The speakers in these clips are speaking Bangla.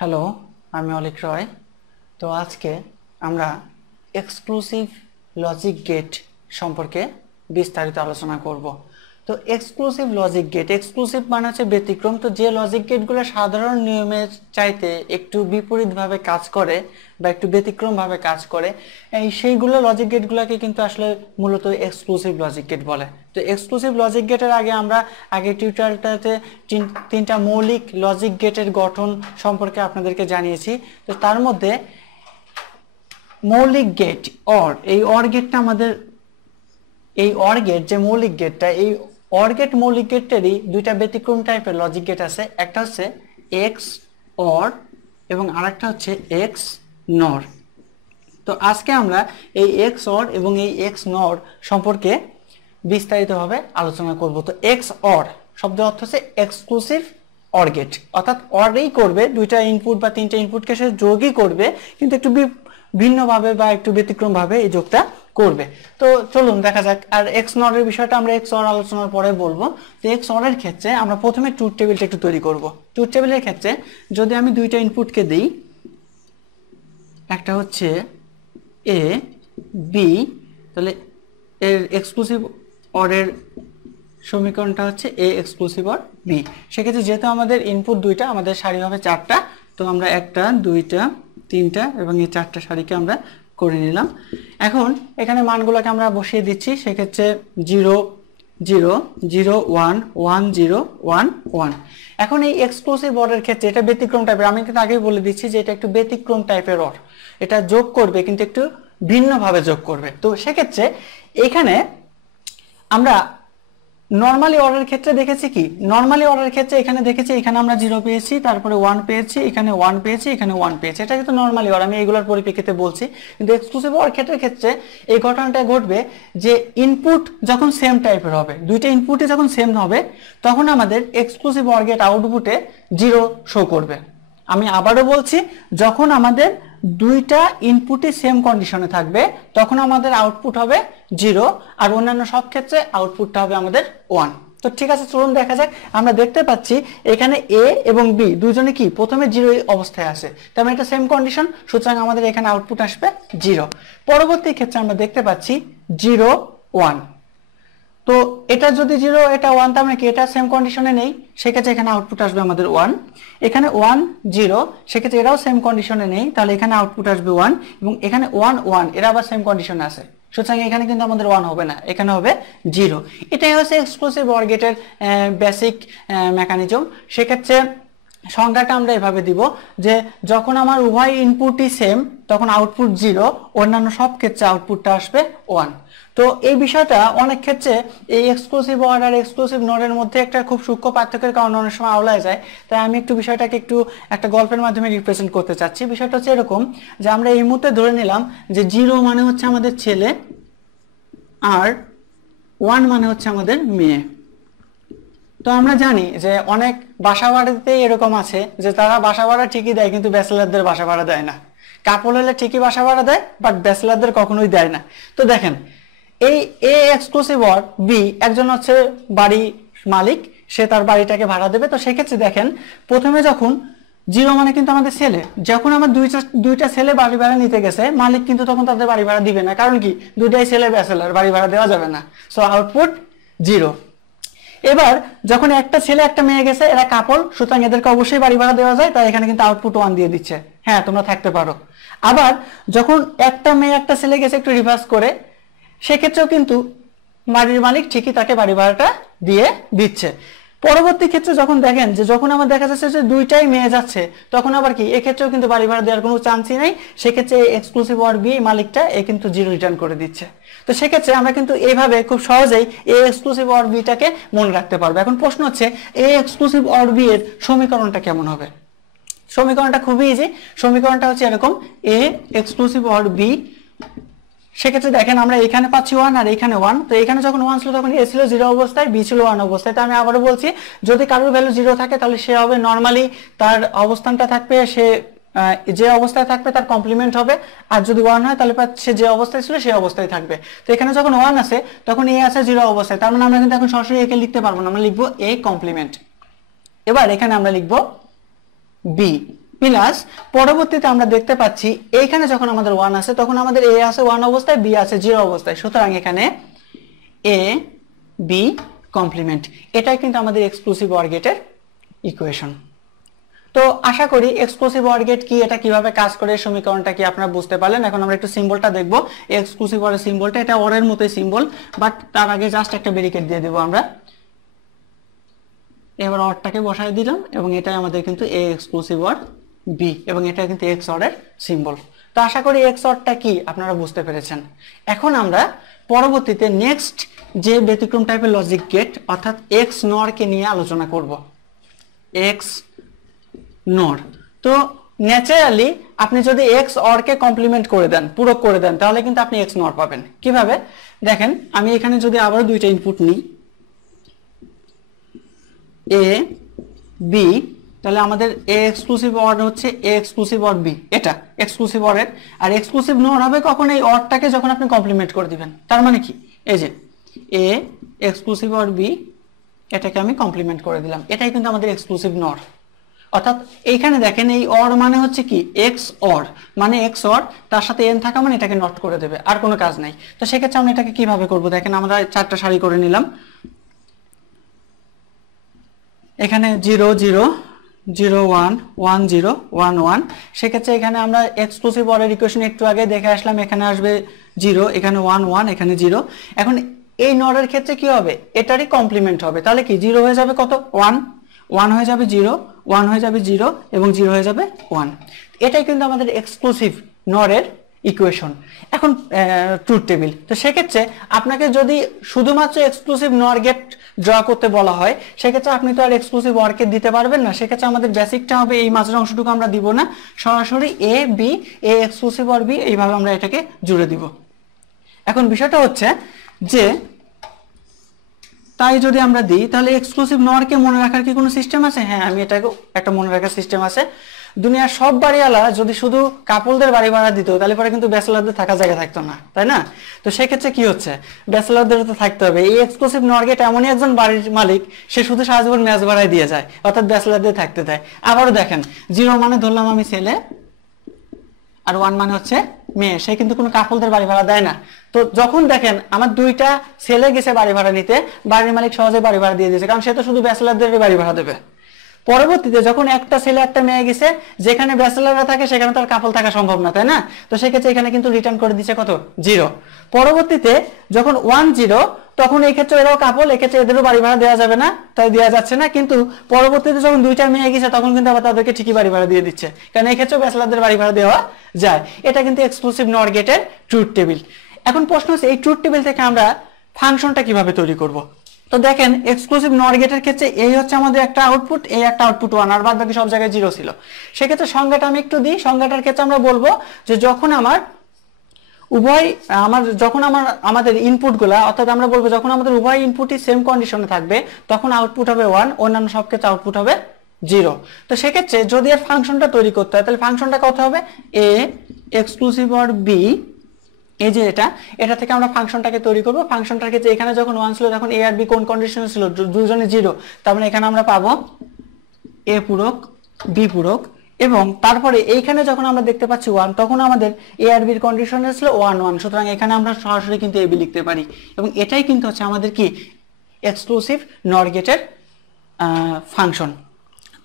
হ্যালো, আমি অলিক রয়। তো আজকে আমরা এক্সক্লুসিভ লজিক গেট সম্পর্কে বিস্তারিত আলোচনা করব। তো এক্সক্লুসিভ লজিক গেট, এক্সক্লুসিভ মানে হচ্ছে ব্যতিক্রম। তো যে লজিক গেটগুলো সাধারণ নিয়মের চাইতে একটু বিপরীতভাবে কাজ করে বা একটু ব্যতিক্রমভাবে কাজ করে, সেইগুলো লজিক গেটগুলোকে কিন্তু আসলে মূলত এক্সক্লুসিভ লজিক গেট বলে। তো এক্সক্লুসিভ লজিক গেটের আগে টিউটোরিয়ালটাতে তিনটা মৌলিক লজিক গেটের গঠন সম্পর্কে আপনাদেরকে জানিয়েছি। তো তার মধ্যে মৌলিক গেট এই অর গেটটা আমাদের, এই অর গেট যে মৌলিক গেটটা, এই অর গেট মৌলিক গেটেরই দুইটা ব্যতিক্রম টাইপের লজিক গেট আছে। একটা হচ্ছে এক্স অর এবং আরেকটা হচ্ছে এক্স নর। তো আজকে আমরা এই এক্স অর এবং এই এক্স নর সম্পর্কে বিস্তারিতভাবে আলোচনা করব। তো এক্স অর শব্দের অর্থ হচ্ছে এক্সক্লুসিভ অর গেট, অর্থাৎ অরই করবে, দুইটা ইনপুট বা তিনটা ইনপুটকে সে যোগই করবে, কিন্তু একটু ভিন্নভাবে বা একটু ব্যতিক্রমভাবে এই যোগটা করবে। তো চলুন দেখা যাক। আর এক্স নর এর বিষয়টা আমরা এক্স অর আলোচনার পরে বলবো। তো এক্স অর এর ক্ষেত্রে আমরা প্রথমে ট্রুথ টেবিলটা একটু তৈরি করব। ট্রুথ টেবিলের ক্ষেত্রে যদি আমি দুইটা ইনপুটকে দিই, একটা হচ্ছে এ বি, তাহলে এর এক্সক্লুসিভ অরের সমীকরণটা হচ্ছে এ এক্সক্লুসিভ অর বি। সেক্ষেত্রে যেহেতু আমাদের ইনপুট দুইটা, আমাদের সারি হবে চারটা, তো আমরা একটা দুইটা তিনটা এবং এই চারটা সারিকে আমরা করে নিলাম। এখন এখানে মানগুলোকে আমরা বসিয়ে দিচ্ছি। সেক্ষেত্রে 0 0 0 1 1 0 1 1। এখন এই এক্সক্লুসিভ অরের ক্ষেত্রে এটা ব্যতিক্রম টাইপের, আমি কিন্তু আগেই বলে দিচ্ছি যে এটা একটু ব্যতিক্রম টাইপের অর, এটা যোগ করবে কিন্তু একটু ভিন্নভাবে যোগ করবে। তো সেক্ষেত্রে এখানে আমরা নরমালি অর্ডারের ক্ষেত্রে দেখেছি কি, নরমালি অর্ডারের ক্ষেত্রে এখানে দেখেছি, এখানে আমরা 0 পেয়েছি, তারপরে 1 পেয়েছি, এখানে 1 পেয়েছি, এখানে 1 পেয়েছি। এটা কিন্তু নরমালি অর, আমি এগুলোর পরিপ্রেক্ষিতে বলছি। কিন্তু এক্সক্লুসিভ অর ক্ষেত্রে এই ঘটনাটা ঘটবে যে ইনপুট যখন সেম টাইপের হবে, দুইটা ইনপুটে যখন সেম হবে, তখন আমাদের এক্সক্লুসিভ অর গেট আউটপুটে 0 শো করবে। আমি আবারও বলছি, যখন আমাদের দুইটা ইনপুটই সেম কন্ডিশনে থাকবে তখন আমাদের আউটপুট হবে 0, আর অন্যান্য সব ক্ষেত্রে আউটপুটটা হবে আমাদের 1। তো ঠিক আছে, চলুন দেখা যাক। আমরা দেখতে পাচ্ছি এখানে এ এবং বি দুজনে কি প্রথমে 0 অবস্থায় আছে, তার মানে এটা সেম কন্ডিশন, সুতরাং আমাদের এখানে আউটপুট আসবে 0। পরবর্তী ক্ষেত্রে আমরা দেখতে পাচ্ছি 0 1। তো এটা যদি 0 এটা 1, তার মানে কি এটা সেম কন্ডিশনে নেই, সেক্ষেত্রে এখানে আউটপুট আসবে আমাদের 1। এখানে 1 0, সেক্ষেত্রে এরাও সেম কন্ডিশনে নেই, তাহলে এখানে আউটপুট আসবে 1। এবং এখানে 1 1, এরা আবার সেম কন্ডিশনে আছে, সুতরাং এখানে কিন্তু আমাদের 1 হবে না, এখানে হবে 0। এটাই হচ্ছে এক্সক্লুসিভ অর গেটের বেসিক মেকানিজম। সেক্ষেত্রে সংজ্ঞাটা আমরা এভাবে দিব যে যখন আমার উভয় ইনপুটই সেম তখন আউটপুট 0, অন্যান্য সব ক্ষেত্রে আউটপুটটা আসবে 1। তো এই বিষয়টা অনেক ক্ষেত্রে এই এক্সক্লুসিভ অর আর এক্সক্লুসিভ নরের মধ্যে একটা খুব সূক্ষ্ম পার্থক্যের কারণে অনেক সময় আওলায় যায়। তাই আমি একটু বিষয়টাকে একটু একটা গল্পের মাধ্যমে রিপ্রেজেন্ট করতে চাচ্ছি। বিষয়টা হচ্ছে এরকম যে আমরা এই মুহূর্তে ধরে নিলাম যে 0 মানে হচ্ছে আমাদের ছেলে আর 1 মানে হচ্ছে আমাদের মেয়ে। তো আমরা জানি যে অনেক বাসা বাড়িতে এরকম আছে যে তারা বাসা ভাড়া ঠিকই দেয় কিন্তু ব্যাচেলারদের বাসা ভাড়া দেয় না। কাপল হলে ঠিকই বাসা ভাড়া দেয়, বাট ব্যাচেলারদের কখনোই দেয় না। তো দেখেন, এই এ এক্সক্লুসিভ অর বি, একজন হচ্ছে বাড়ি মালিক, সে তার বাড়িটাকে ভাড়া দেবে। তো সেক্ষেত্রে দেখেন, প্রথমে যখন 0 মানে কিন্তু আমাদের ছেলে, যখন আমার দুইটা ছেলে বাড়ি ভাড়া নিতে গেছে, মালিক কিন্তু তখন তাদের বাড়ি ভাড়া দিবে না, কারণ কি দুইটাই ছেলে ব্যাচেলার, বাড়ি ভাড়া দেওয়া যাবে না। So output 0। এবার যখন একটা ছেলে একটা মেয়ে গেছে, এরা কাপল, সুতরাং এদেরকে অবশ্যই বাড়ি ভাড়া দেওয়া যায়, তাই এখানে কিন্তু আউটপুট 1 দিয়ে দিচ্ছে, হ্যাঁ তোমরা থাকতে পারো। আবার যখন একটা মেয়ে একটা ছেলে গেছে, একটু রিভার্স করে, সেক্ষেত্রেও কিন্তু বাড়ির মালিক ঠিকই তাকে বাড়ি ভাড়াটা দিয়ে দিচ্ছে। পরবর্তী ক্ষেত্রে যখন দেখেন যে যখন আমার দেখা যাচ্ছে যে দুইটাই মেয়ে যাচ্ছে, তখন আবার কি এক্ষেত্রেও কিন্তু বাড়ি ভাড়া দেওয়ার কোনো চান্সই নাই, সেক্ষেত্রে এক্সক্লুসিভ অর বি মালিকটা কিন্তু 0 রিটার্ন করে দিচ্ছে। তো সেক্ষেত্রে আমরা কিন্তু এইভাবে খুব সহজেই এই এক্সক্লুসিভ অর বিটাকে মনে রাখতে পারবো। এখন প্রশ্ন হচ্ছে এই এক্সক্লুসিভ অর বি এর সমীকরণটা কেমন হবে। সমীকরণটা খুবই ইজি, সমীকরণটা হচ্ছে এরকম, এ এক্সক্লুসিভ অর বি। সেক্ষেত্রে দেখেন আমরা এখানে পাচ্ছি 1 আর এখানে 1। তো এখানে যখন 1 ছিল তখন এ ছিল 0 অবস্থায়, বি ছিল 1 অবস্থায়। তো আমি আবারও বলছি, যদি কারোর ভ্যালু 0 থাকে তাহলে সে হবে নরমালি, তার অবস্থানটা থাকবে, সে যে অবস্থায় থাকবে তার কমপ্লিমেন্ট হবে। আর যদি 1 হয় তাহলে সে যে অবস্থায় ছিল সেই অবস্থায় থাকবে। তো এখানে যখন 1 আছে তখন এ আছে 0 অবস্থায়, তার মানে আমরা কিন্তু এখন সরাসরি একে লিখতে পারবো না, আমরা লিখবো এ কমপ্লিমেন্ট। এবার এখানে আমরা লিখবো বি। প্লাস পরবর্তীতে আমরা দেখতে পাচ্ছি এইখানে যখন আমাদের 1 আছে তখন আমাদের a আছে 1 অবস্থায়, b আছে 0 অবস্থায়, সুতরাং এখানে a b কমপ্লিমেন্ট, এটাই কিন্তু আমাদের এক্সক্লুসিভ OR গেটের ইকুয়েশন। তো আশা করি এক্সক্লুসিভ OR গেট কি, এটা কিভাবে কাজ করে, সমীকরণটা কি আপনারা বুঝতে পারলেন। এখন আমরা একটু সিম্বলটা দেখব, এক্সক্লুসিভ OR এর সিম্বলটা, এটা OR এর মতোই সিম্বল, বাট তার আগে জাস্ট একটা ব্যারিকেড দিয়ে দেব আমরা। এবার অরটাকে বসায় দিলাম এবং এটাই আমাদের কিন্তু a এক্সক্লুসিভ OR b, এবং এটা কিন্তু x OR এর সিম্বল। তো আশা করি x ORটা কি আপনারা বুঝতে পেরেছেন। এখন আমরা পরবর্তীতে নেক্সট যে ব্যতিক্রম টাইপের লজিক গেট অর্থাৎ x NOR কে নিয়ে আলোচনা করব। x NOR, তো ন্যাচারালি আপনি যদি x OR কে কমপ্লিমেন্ট করে দেন, পূরক করে দেন, তাহলে কিন্তু আপনি x NOR পাবেন। কিভাবে দেখেন, আমি এখানে যদি আবারও দুইটা ইনপুট নিই a b, তাহলে আমাদের a এক্সক্লুসিভ OR হচ্ছে a এক্সক্লুসিভ OR b, এটা এক্সক্লুসিভ OR এর। আর এক্সক্লুসিভ NOR হবে কখন, এই ORটাকে যখন আপনি কমপ্লিমেন্ট করে দিবেন। তার মানে কি, এই যে a এক্সক্লুসিভ OR b, এটাকে আমি কমপ্লিমেন্ট করে দিলাম, এটাই কিন্তু আমাদের এক্সক্লুসিভ NOR। অর্থাৎ এইখানে দেখেন এই OR মানে হচ্ছে কি x OR, মানে x OR তার সাথে n থাকা মানে এটাকে নট করে দেবে, আর কোনো কাজ নাই। তো সেক্ষেত্রে আমরা এটাকে কিভাবে করব, দেখেন আমরা 4টা সারি করে নিলাম। এখানে 0 0 0 1 1 0 1 1, সেক্ষেত্রে এখানে আমরা এক্সক্লুসিভ OR এর ইকুয়েশন একটু আগে দেখে আসলাম, এখানে আসবে 0, এখানে 1 1, এখানে 0। এখন এই NOR এর ক্ষেত্রে কি হবে, এটারই কমপ্লিমেন্ট হবে, তাহলে কি 0 হয়ে যাবে কত 1, 1 হয়ে যাবে 0, 1 হয়ে যাবে 0 এবং 0 হয়ে যাবে 1। এটাই কিন্তু আমাদের এক্সক্লুসিভ NOR এর ইকুয়েশন। এখন ট্রুথ টেবিল, তো সেক্ষেত্রে আপনাকে যদি শুধুমাত্র এক্সক্লুসিভ NOR গেট ড্র করতে বলা হয়, সেক্ষেত্রে আপনি তো আর এক্সক্লুসিভ OR কে দিতে পারবেন না। সেক্ষেত্রে আমাদের বেসিকটা হবে, এই মাঝের অংশটুকু আমরা দিব না, সরাসরি a b, a exclusive OR b, এইভাবে আমরা এটাকে জুড়ে দিব। এখন বিষয়টা হচ্ছে যে তাই যদি আমরা দিই, তাহলে এক্সক্লুসিভ NOR কে মনে রাখার কি কোনো সিস্টেম আছে? হ্যাঁ, আমি এটাকে একটা মনে রাখার সিস্টেম আছে। দুনিয়ার সব বাড়িওয়ালা যদি শুধু কাপলদের বাড়ি ভাড়া দিত, তাহলে পরে কিন্তু ব্যাচেলারদের থাকার জায়গা থাকতো না, তাই না? তো সেক্ষেত্রে কি হচ্ছে, ব্যাচেলারদেরও তো থাকতে হবে। এই এক্সক্লুসিভ NOR গেট এমনই একজন বাড়ির মালিক, সে শুধু সারা জীবন ম্যাচ ভাড়ায় দিয়ে যায়, অর্থাৎ ব্যাচেলারদের থাকতে দেয়। আবারও দেখেন, 0 মানে ধরলাম আমি ছেলে, আর 1 মানে হচ্ছে মেয়ে, সে কিন্তু কোনো কাপলদের বাড়ি ভাড়া দেয় না। তো যখন দেখেন আমার দুইটা ছেলে গেছে বাড়ি ভাড়া নিতে, বাড়ির মালিক সহজে বাড়ি ভাড়া দিয়ে দিয়েছে, কারণ সে তো শুধু ব্যাচেলারদের বাড়ি ভাড়া দেবে। পরবর্তীতে যখন একটা ছেলে একটা মেয়ে গেছে, যেখানে ব্যাচেলাররা থাকে সেখানে তো আর কাপল থাকা সম্ভব না, তাই না? তো সেক্ষেত্রে এখানে কিন্তু রিটার্ন করে দিচ্ছে কত 0। পরবর্তীতে যখন 1 0, তখন এই ক্ষেত্রে এরাও কাপল, এক্ষেত্রে এদেরও বাড়ি ভাড়া দেওয়া যাবে না, তাই দেওয়া যাচ্ছে না। কিন্তু পরবর্তীতে যখন দুইটা মেয়ে গেছে, তখন কিন্তু আবার তাদেরকে ঠিকই বাড়ি ভাড়া দিয়ে দিচ্ছে, কারণ এই ক্ষেত্রে ব্যাচেলারদের বাড়ি ভাড়া দেওয়া যায়। এটা কিন্তু এক্সক্লুসিভ NOR গেটের ট্রুথ টেবিল। এখন প্রশ্ন হচ্ছে, এই ট্রুথ টেবিল থেকে আমরা ফাংশনটা কিভাবে তৈরি করব? তো দেখেন, এক্সক্লুসিভ NOR গেটের ক্ষেত্রে এই হচ্ছে আমাদের একটা আউটপুট, এই একটা আউটপুট 1, আর বাদ বাকি সব জায়গায় 0 ছিল। সেক্ষেত্রে সংজ্ঞাটা আমি একটু দিই। সংজ্ঞাটার ক্ষেত্রে আমরা বলবো যে যখন আমাদের ইনপুটগুলা, অর্থাৎ আমরা বলবো যখন আমাদের উভয় ইনপুটই সেম কন্ডিশনে থাকবে, তখন আউটপুট হবে 1, অন্যান্য সব ক্ষেত্রে আউটপুট হবে 0। তো সেক্ষেত্রে যদি এর ফাংশনটা তৈরি করতে হয়, তাহলে ফাংশনটা কত হবে, a এক্সক্লুসিভ OR b, এই যে এটা থেকে আমরা ফাংশনটাকে তৈরি করব। ফাংশনটার ক্ষেত্রে এখানে যখন 1 ছিল, তখন a আর b কোন কন্ডিশনে ছিল, দুজনে 0, তার মানে এখানে আমরা পাবো a পূরক b পূরক, এবং তারপরে এইখানে যখন আমরা দেখতে পাচ্ছি 1, তখন আমাদের a আর b এর কন্ডিশনে ছিল 1 1, সুতরাং এখানে আমরা সরাসরি কিন্তু ab লিখতে পারি। এবং এটাই কিন্তু হচ্ছে আমাদের কি এক্সক্লুসিভ NOR গেটের ফাংশন।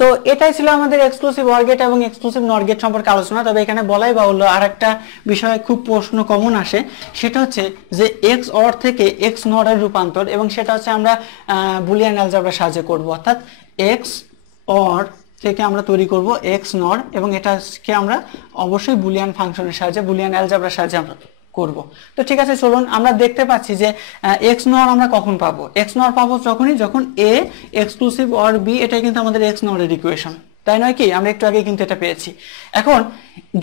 তো এটাই ছিল আমাদের এক্সক্লুসিভ OR গেট এবং এক্সক্লুসিভ NOR গেট সম্পর্কে আলোচনা। তবে এখানে বলাই বাহুল্য, আর একটা বিষয়ে খুব প্রশ্ন কমন আসে, সেটা হচ্ছে যে x OR থেকে x NOR এর রূপান্তর, এবং সেটা হচ্ছে আমরা বুলিয়ান অ্যালজেব্রার সাহায্যে করব। অর্থাৎ x OR থেকে আমরা তৈরি করব x NOR, এবং এটাকে আমরা অবশ্যই বুলিয়ান ফাংশনের সাহায্যে, বুলিয়ান অ্যালজেব্রার সাহায্যে আমরা করব। তো ঠিক আছে, চলুন আমরা দেখতে পাচ্ছি যে x NOR আমরা কখন পাবো। x NOR পাবো যখন a এক্সক্লুসিভ OR b, এটাই কিন্তু আমাদের x NOR এর ইকুয়েশন, তাই নয় কি? আমরা একটু আগে কিন্তু এটা পেয়েছি। এখন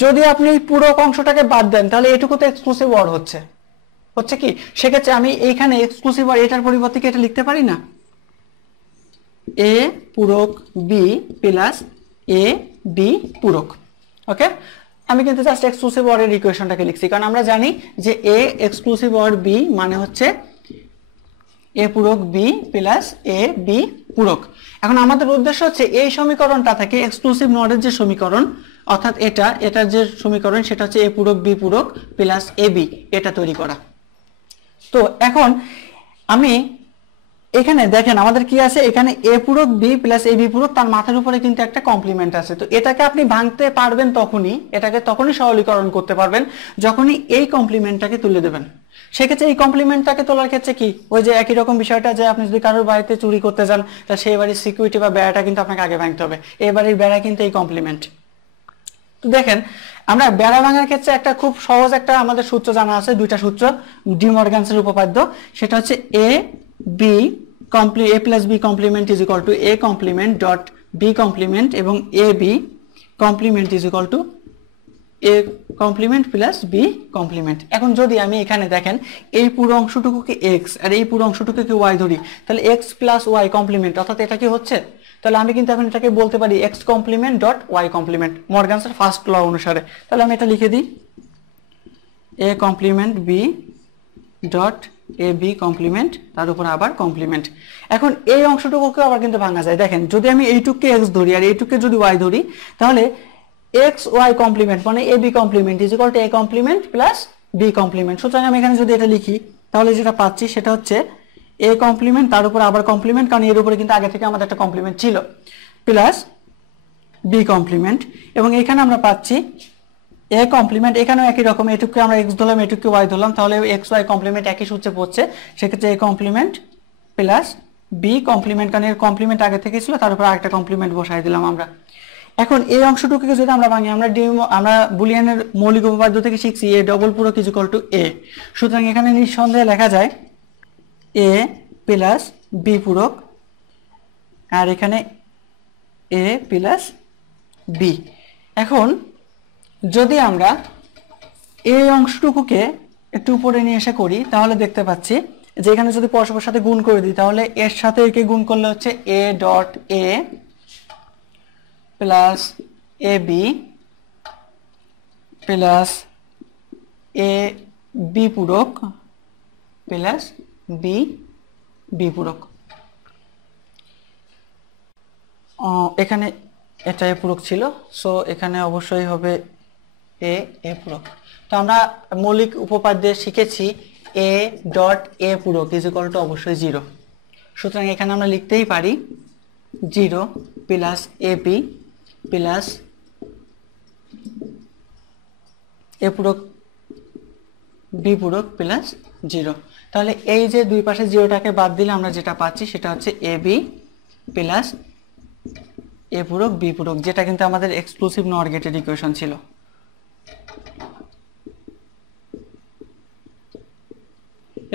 যদি আপনি এই পুরো অংশটাকে বাদ দেন, তাহলে এটুকু তো এক্সক্লুসিভ OR হচ্ছে কি? সেক্ষেত্রে আমি এইখানে এক্সক্লুসিভ OR এটার পরিবর্তে কি এটা লিখতে পারি না, a পূরক b প্লাস a b পূরক। ওকে, আমি কিন্তু জাস্ট এক্সক্লুসিভ OR এর ইকুয়েশনটাকে লিখছি, কারণ আমরা জানি যে a এক্সক্লুসিভ OR b মানে হচ্ছে a পূরক b প্লাস a b পূরক। এখন আমাদের উদ্দেশ্য হচ্ছে এই সমীকরণটা থেকে এক্সক্লুসিভ নরের যে সমীকরণ, অর্থাৎ এটার যে সমীকরণ সেটা হচ্ছে এ পূরক বি পূরক প্লাস এ বি, এটা তৈরি করা। তো এখন আমি এখানে দেখেন আমাদের কি আছে, এখানে এ পূরক বি প্লাস এ বি পূরক, তার মাথার উপরে কিন্তু একটা কমপ্লিমেন্ট আছে। তো এটাকে আপনি ভাঙতে পারবেন তখনই সরলীকরণ করতে পারবেন যখনই এই কমপ্লিমেন্টটাকে তুলে দেবেন। সেক্ষেত্রে এই কমপ্লিমেন্টটাকে তোলার ক্ষেত্রে কি, ওই যে একই রকম বিষয়টা যে আপনি যদি কারোর বাড়িতে চুরি করতে যান, তা সেই বাড়ির সিকিউরিটি বা বেড়াটা কিন্তু আপনাকে আগে ভাঙতে হবে। এই বাড়ির বেড়া কিন্তু এই কমপ্লিমেন্ট। তো দেখেন আমরা বেড়া ভাঙার ক্ষেত্রে একটা খুব সহজ একটা আমাদের সূত্র জানা আছে, দুইটা সূত্র, ডি মর্গানসের উপপাদ্য। সেটা হচ্ছে A plus B complement is equal to A complement dot B complement এবং A B complement is equal to A complement plus B complement. এখন যদি আমি এখানে দেখেন এই পুরো অংশটুকুকে এক্স আর এই পুরো অংশটুকুকে ওয়াই ধরি, তাহলে এক্স প্লাস ওয়াই কমপ্লিমেন্ট, অর্থাৎ এটা কি হচ্ছে, তাহলে আমি কিন্তু এখন এটাকে বলতে পারি X complement dot Y complement মর্গানসের ফার্স্ট ল অনুসারে। তাহলে আমি এটা লিখে দিই A complement B dot A B complement, তার উপর আবার কমপ্লিমেন্ট। এখন এই অংশটুকুকে আবার কিন্তু ভাঙা যায়। দেখেন যদি আমি এইটুকুকে এক্স ধরি আর এইটুকুকে যদি ওয়াই ধরি, তাহলে এক্স ওয়াই কমপ্লিমেন্ট মানে A B complement is equal to A complement plus B complement. সুতরাং আমি এখানে যদি এটা লিখি তাহলে যেটা পাচ্ছি সেটা হচ্ছে এ কমপ্লিমেন্ট তার উপর আবার কমপ্লিমেন্ট, কারণ এর উপরে কিন্তু আগে থেকে আমাদের একটা কমপ্লিমেন্ট ছিল, প্লাস বি কমপ্লিমেন্ট। এবং এখানে আমরা পাচ্ছি এ কমপ্লিমেন্ট, এখানেও একই রকম, এটুকুকে আমরা এক্স ধরলাম এটুকুকে ওয়াই ধরলাম, তাহলে এক্স ওয়াই কমপ্লিমেন্ট একই সূত্রে পড়ছে। সেক্ষেত্রে A complement plus B complement, কারণ এর কমপ্লিমেন্ট আগে থেকে ছিল, তার উপর আরেকটা কমপ্লিমেন্ট বসাই দিলাম আমরা। এখন এই অংশটুকুকে যদি আমরা ভাঙি, আমরা বুলিয়ানের মৌলিক উপপাদ্য থেকে শিখছি এ ডবল পূরক ইজ ইকুয়াল টু এ। সুতরাং এখানে নিঃসন্দেহে লেখা যায় এ প্লাস বি পূরক আর এখানে এ প্লাস বি। এখন যদি আমরা এই অংশটুকুকে একটু উপরে নিয়ে এসে করি, তাহলে দেখতে পাচ্ছি যে এখানে যদি পরস্পর সাথে গুণ করে দিই, তাহলে এর সাথে একে গুণ করলে হচ্ছে A dot A plus A B plus A B পূরক প্লাস বি বি পূরক। এখানে এটা এ পূরক ছিল, সো এখানে অবশ্যই হবে এ পূরক। তো আমরা মৌলিক উপপাদ্যে শিখেছি এ ডট এ পূরক ইজ ইকুয়াল টু অবশ্যই 0। সুতরাং এখানে আমরা লিখতেই পারি 0 প্লাস এ বি প্লাস এ পূরক বি পূরক প্লাস 0। তাহলে এই যে দুই পাশে 0টাকে বাদ দিলে আমরা যেটা পাচ্ছি সেটা হচ্ছে এ বি প্লাস এ পূরক বি পূরক, যেটা কিন্তু আমাদের এক্সক্লুসিভ নর গেটেড ইকুয়েশন ছিল।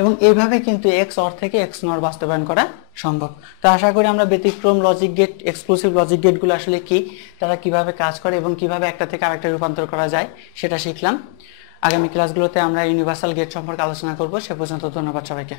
এবং এইভাবে কিন্তু এক্স অর থেকে এক্স নর বাস্তবায়ন করা সম্ভব। তো আশা করি আমরা ব্যতিক্রম লজিক গেট, এক্সক্লুসিভ লজিক গেটগুলো আসলে কি, তারা কিভাবে কাজ করে এবং কিভাবে একটা থেকে আরেকটা রূপান্তর করা যায় সেটা শিখলাম। আগামী ক্লাসগুলোতে আমরা ইউনিভার্সাল গেট সম্পর্কে আলোচনা করব। সে পর্যন্ত ধন্যবাদ সবাইকে।